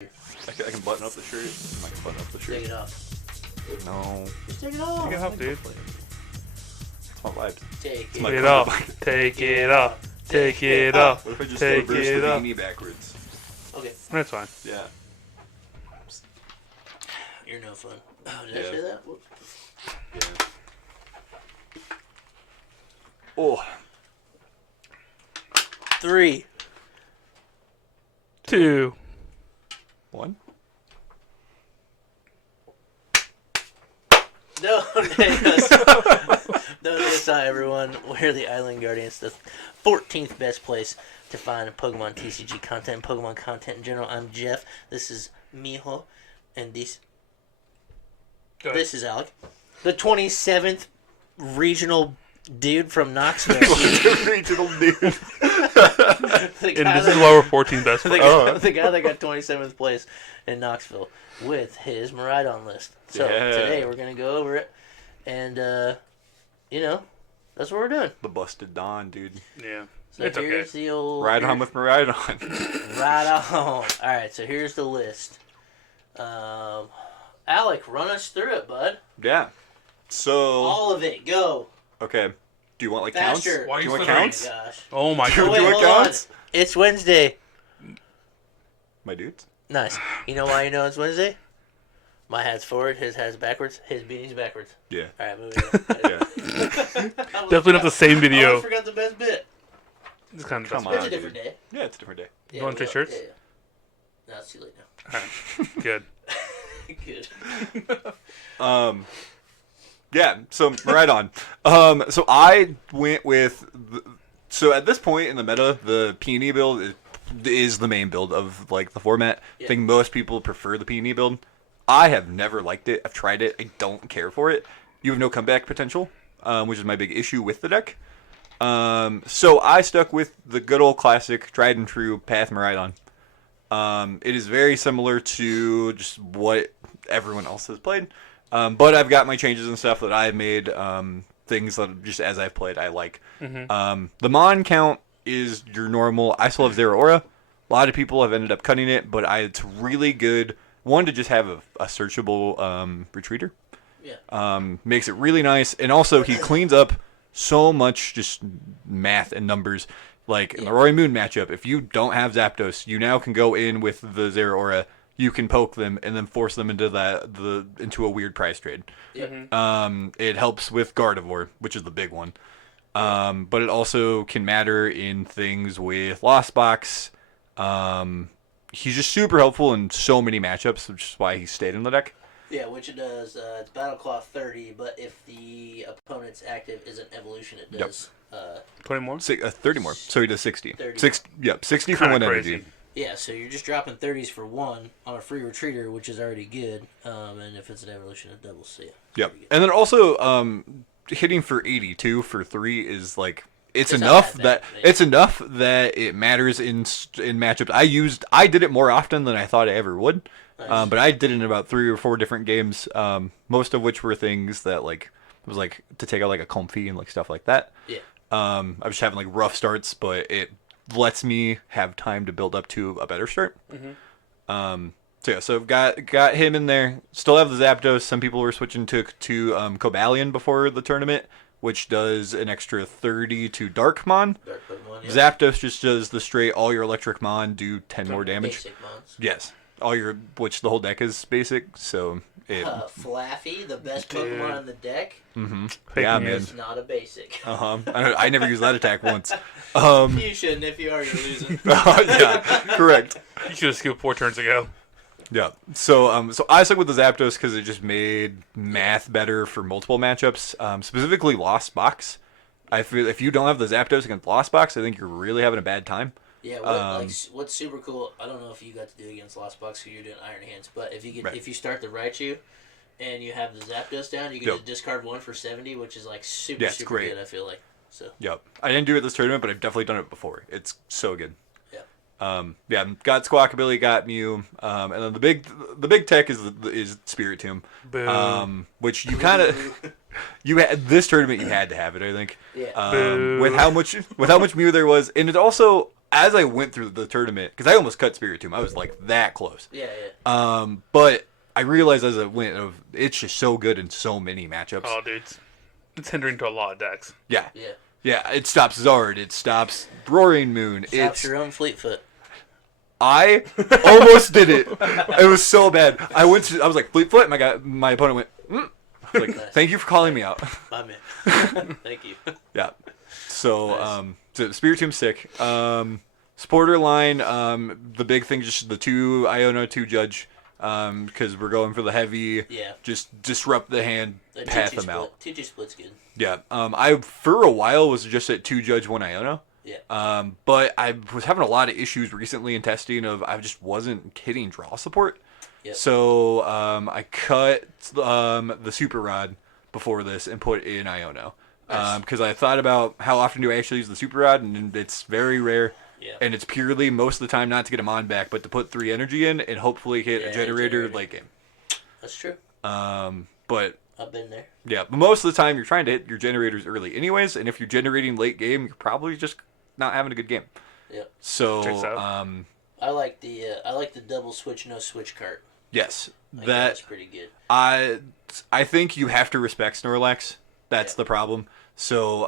I can button up the shirt. I can button up the shirt. Take it off. No. Just take it off. Take it off, dude. It's my vibe. Take Take it off. Take it off. Take it off. What if I just Take reverse the it off. beanie backwards? Okay. That's fine. Yeah. You're no fun. Oh, did I Yeah. say that? Whoops. Yeah. Oh. 3, 2. 1. No, hi everyone. We're the Island Guardians, the 14th best place to find Pokemon TCG content, Pokemon content in general. I'm Jeff. This is Mijo, and this is Alec, the 27th regional dude from Knoxville. Regional dude. And this is why we're 14th best the, player. the guy that got 27th place in Knoxville with his Miraidon list. So today we're going to go over it, and, that's what we're doing. The busted Don, dude. Yeah. So It's here's okay. the old... Ride on with Miraidon. Right on. Alright, so here's the list. Alec, run us through it, bud. Yeah. So. All of it, go. Okay. Do you want like Faster. counts? Why are Do you you want flipping? counts? Oh my gosh. Oh my Do god. Wait, you want hold on. counts? It's Wednesday. My dudes? Nice. You know why you know it's Wednesday? My hat's forward, his hat's backwards, his beanie's backwards. Yeah. Alright, moving on. Yeah. Definitely not the same I video. forgot the best bit. It's kind of Come It's on. a different day. Yeah, it's a different day. Yeah, You want we to trade will. shirts? Yeah. No, it's too late now. Alright. Good. Good. Yeah, so Miraidon. So I went with... So at this point in the meta, the Peony build is the main build of like the format. Yeah. I think most people prefer the Peony build. I have never liked it. I've tried it. I don't care for it. You have no comeback potential, which is my big issue with the deck. So I stuck with the good old classic, tried and true Path Miraidon. It is very similar to just what everyone else has played. But I've got my changes and stuff that I've made, things that just as I've played I like. The Mon count is your normal. I still have Zeraora. A lot of people have ended up cutting it, but it's really good. One, to just have a searchable retreater. Yeah. Makes it really nice. And also he cleans up so much just math and numbers. Like in the Roy Moon matchup, if you don't have Zapdos, you now can go in with the Zeraora. You can poke them and then force them into into a weird price trade. Yeah. It helps with Gardevoir, which is the big one. But it also can matter in things with Lost Box. He's just super helpful in so many matchups, which is why he stayed in the deck. Yeah, which it does. It's Battle Claw 30, but if the opponent's active is an evolution, it does. 20 more? 30 more. So he does 60. 30. 60 for Kinda one crazy. energy. Yeah, so you're just dropping 30s for one on a free retreater, which is already good. And if it's an evolution, it doubles. So yeah. Yep. And then also hitting for 82 for 3 is like it's enough not bad, that it matters in matchups. I did it more often than I thought I ever would. Nice. But I did it in about 3 or 4 different games, most of which were things that like was like to take out like a comfy and like stuff like that. Yeah. I was just having like rough starts, but it lets me have time to build up to a better start. So yeah, so got him in there. Still have the Zapdos. Some people were switching to Cobalion before the tournament, which does an extra 30 to Darkmon. Dark Pokemon, yeah. Zapdos just does the straight all your Electric Mon do 10 more damage. Basic mons. Yes, which the whole deck is basic. So it. Flaaffy, the best Pokemon in the deck, Fake Yeah, news. is not a basic. I never used that attack once. You shouldn't if you are. You're losing. Yeah, correct. You should have skipped 4 turns ago. Yeah. So I stuck with the Zapdos because it just made math better for multiple matchups. Specifically Lost Box. I feel if you don't have the Zapdos against Lost Box, I think you're really having a bad time. Yeah, what's super cool, I don't know if you got to do it against Lost Box because you're doing Iron Hands, but if you start the Raichu and you have the Zapdos down, you can just discard 1 for 70, which is like super great. good, I feel like. So. Yep. I didn't do it this tournament, but I've definitely done it before. It's so good. Yeah. Got Squawkabilly, got Mew, and then the big tech is Spiritomb, Boom. which you kind of had this tournament you had to have it, I think. Yeah. With how much Mew there was, and it also as I went through the tournament, because I almost cut Spiritomb, I was like that close. Yeah. But I realized as I went, it's just so good in so many matchups. Oh, dude. It's hindering to a lot of decks. Yeah. Yeah. Yeah, it stops Zard. It stops Roaring Moon. Stops your own Fleetfoot. I almost did it. It was so bad. I was like, Fleetfoot. My opponent went, I was like, thank you for calling me out. My man. Thank you. Yeah. So, Nice. so Spiritomb's sick. Sporter line, the big thing, just the 2 Iono, 2 Judge, because we're going for the heavy, Yeah. just disrupt the hand, The path 2-2 them split. out. 2-2 split's good. Yeah. I, for a while, was just at 2 Judge, 1 Iono. Yeah. But I was having a lot of issues recently in testing I just wasn't hitting draw support. Yep. So I cut the Super Rod before this and put in Iono. Nice. Because I thought about how often do I actually use the Super Rod, and it's very rare. Yeah. And it's purely most of the time not to get him on back, but to put 3 energy in and hopefully hit Yeah, a generator generator. late game. That's true. But I've been there. yeah, but most of the time you're trying to hit your generators early anyways, and if you're generating late game, you're probably just not having a good game. Yep. So Checks out. I like the double switch, no switch cart. yes, I think that that's pretty good. I think you have to respect Snorlax. That's Yeah. the problem. So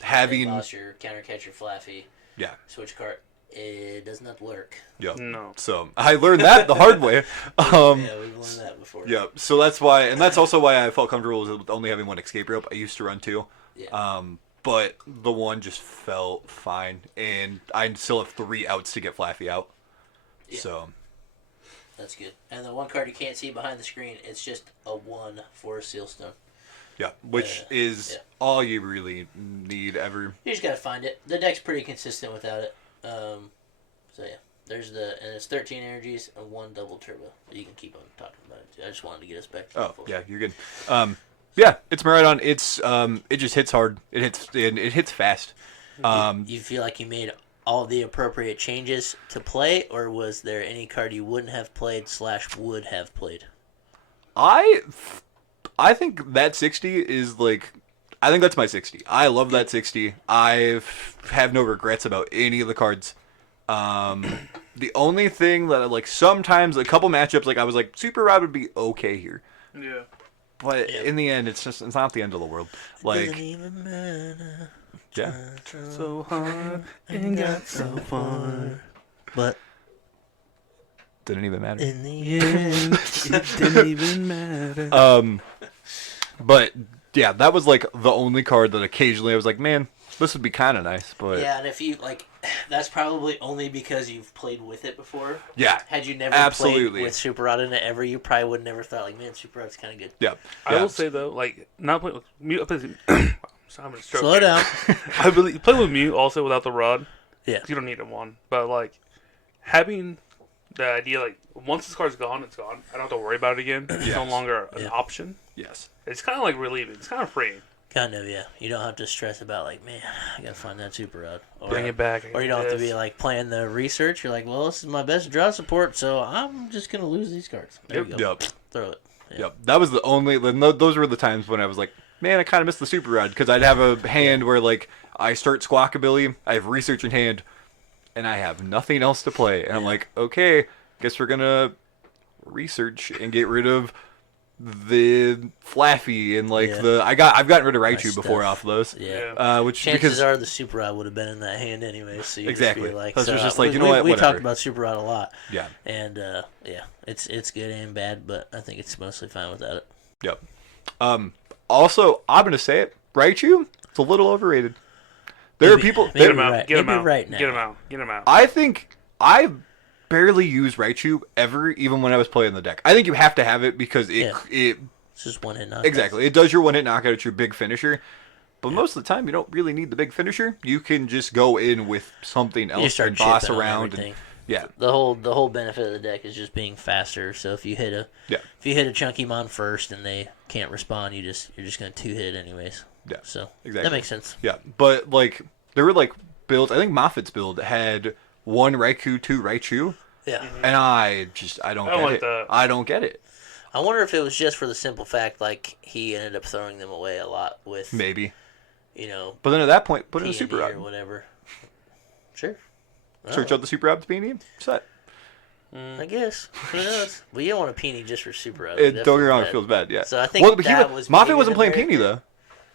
They having lost your counter catcher Flaaffy. yeah, Switch cart. It does not work. yeah. No. So I learned that the hard way. Yeah, we've learned that before. Yeah, so that's why, and that's also why I felt comfortable with only having 1 escape rope. I used to run 2. Yeah. But the 1 just felt fine, and I still have 3 outs to get Flaaffy out. Yeah. So, That's good. And the one card you can't see behind the screen, it's just a 1 for a Sealstone. yeah, which is yeah. all you really need ever. You just gotta find it. The deck's pretty consistent without it. So yeah, and it's 13 energies and 1 double turbo. You can keep on talking about it. I just wanted to get us back to the Oh, full. yeah, you're good. Yeah, it's Miraidon. It's it just hits hard. It hits fast. You feel like you made all the appropriate changes to play, or was there any card you wouldn't have played / would have played? I think that 60 is like, I think that's my 60. I love that 60. I have no regrets about any of the cards. The only thing that like sometimes a couple matchups like I was like Super Rod would be okay here, Yeah. but Yeah. in the end it's not the end of the world. Like Doesn't even matter. yeah, So hard and got so far. But didn't even matter. in the end, It didn't even matter. But yeah, that was like the only card that occasionally I was like, man, this would be kind of nice. But yeah, and if you like, that's probably only because you've played with it before. yeah, Had you never absolutely. played with Super Rod in it ever, you probably would never thought like, man, Super Rod's kind of good. yeah. I yeah. will say though, like not playing with Mew. I'm gonna stroke Slow here. down. I believe play with Mew also without the rod. Yeah. You don't need a one, but like having the idea like once this card's gone, it's gone. I don't have to worry about it again. It's no Yes. longer an Yeah. option. Yes. It's kind of like relieving. It's kind of freeing. Kind of, yeah. You don't have to stress about like, man, I gotta find that Super Rod. Or, Bring it back. Or you don't have to be like playing the research. You're like, well, this is my best draw support, so I'm just gonna lose these cards. There you go. Yep. Throw it. Yeah. Yep. That was the only. Those were the times when I was like, man, I kind of missed the Super Rod because I'd have a hand where like I start Squawkabilly, I have research in hand, and I have nothing else to play, and I'm Yeah. like, okay, guess we're gonna research and get rid of the Flaaffy and like Yeah. I've gotten rid of Raichu Nice before stuff. off those. Yeah. Which Chances because are the Super Rod would have been in that hand anyway. So you Exactly. Just be like, That's so, just like, we, you know what, we whatever. talked about Super Rod a lot, yeah. and yeah, it's good and bad, but I think it's mostly fine without it. Yep. Also, I'm gonna say it. Raichu, it's a little overrated. There are people. maybe Get him you're out. right. Get him Maybe out. right now. Get him out. Get him out. I think I barely use Raichu ever, even when I was playing the deck. I think you have to have it because it Yeah. it It's just one hit knockout. exactly it does your one hit knockout. It's your big finisher. But most of the time, you don't really need the big finisher. You can just go in with something You else just start and boss chipping on around. And, everything. yeah, The whole benefit of the deck is just being faster. So if you hit a chunky mon first and they can't respond, you're just gonna 2-hit anyways. Yeah, So exactly. that makes sense. yeah. But like there were like builds. I think Moffat's build had 1 Raikou, 2 Raichu, Yeah. and I don't get like it. that. I don't get it. I wonder if it was just for the simple fact like he ended up throwing them away a lot with Maybe. you know But then at that point, put in a P&D Super or Rod. whatever. Sure. Search out the Super Abs Peony. Set. I guess. Who knows? Well, you don't want a Peony just for Super Abs. Don't get me wrong, it feels bad, yeah. So I think Moffat wasn't playing Peony, though.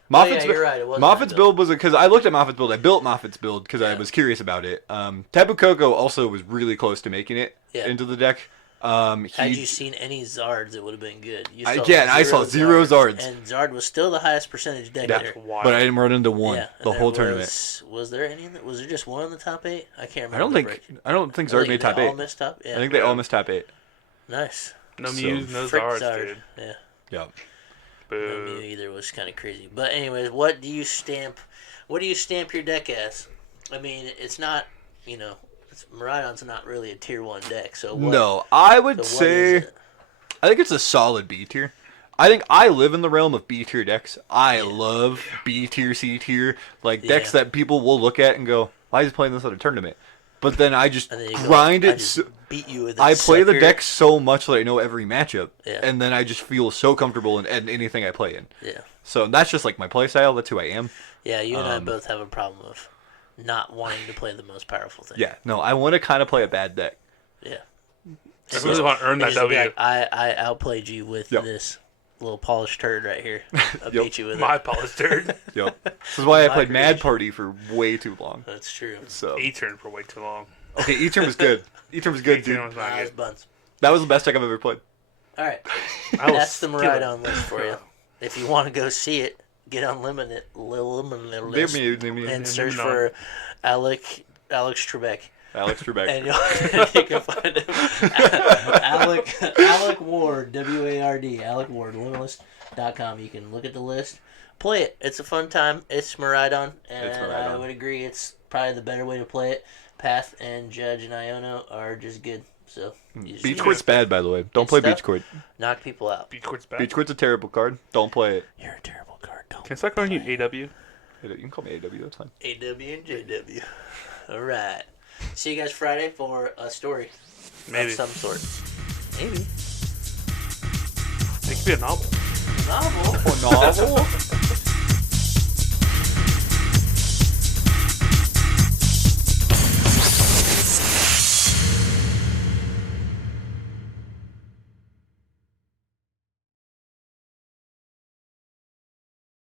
Moffat's you're right. It wasn't Moffat's my build was because I looked at Moffat's build. I built Moffat's build because I was curious about it. Tapu Koko also was really close to making it into the deck. Had you seen any Zards, it would have been good. I saw zero Zards. And Zard was still the highest percentage deck there. But I didn't run into one the whole tournament. Was there any? Was there just one in the top 8? I can't remember. I don't think Zard made top 8. All missed top? Yeah. I think they all missed top 8. Nice. No Mews, no Zards, dude. Yeah. Yep. No Mew either was kind of crazy. But anyways, what do you stamp your deck as? I mean, it's not, Miraidon's not really a tier 1 deck, so what? No, I would say I think it's a solid B tier. I think I live in the realm of B tier decks. I love B tier, C tier, decks that people will look at and go, "Why is he playing this at a tournament?" But then I just grind it. Beat you with it. I play the deck so much that I know every matchup, and then I just feel so comfortable in anything I play in. Yeah. So that's just my play style. That's who I am. Yeah, you and I both have a problem of not wanting to play the most polished thing. Yeah, no, I want to kind of play a bad deck. Yeah. I really want to earn that W. Like, I outplayed you with this little polished turd right here. I beat you with my polished turd. Yep. This is why I played Mad Party for way too long. That's true. So E-turn for way too long. Okay, E-turn was good. E-turn was good, dude. That was the best deck I've ever played. All right. That's the Miraidon list for you. If you want to go see it, get on Limited list and search for Alex Trebek. Alex Trebek. And you can find him. Alec Ward, W-A-R-D, Alec Ward, limitless.com. You can look at the list. Play it. It's a fun time. It's Miraidon, and I would agree it's probably the better way to play it. Path and Judge and Iono are just good. So Beach Court's bad, by the way. Don't play Beach Court. Knock people out. Beach Court's bad. Beach Court's a terrible card. Don't play it. You're a terrible card. Can I start calling you AW? You can call me AW. That's fine. AW and JW. All right. See you guys Friday for a story. Maybe. Of some sort. Maybe. It could be a novel. Novel? A novel?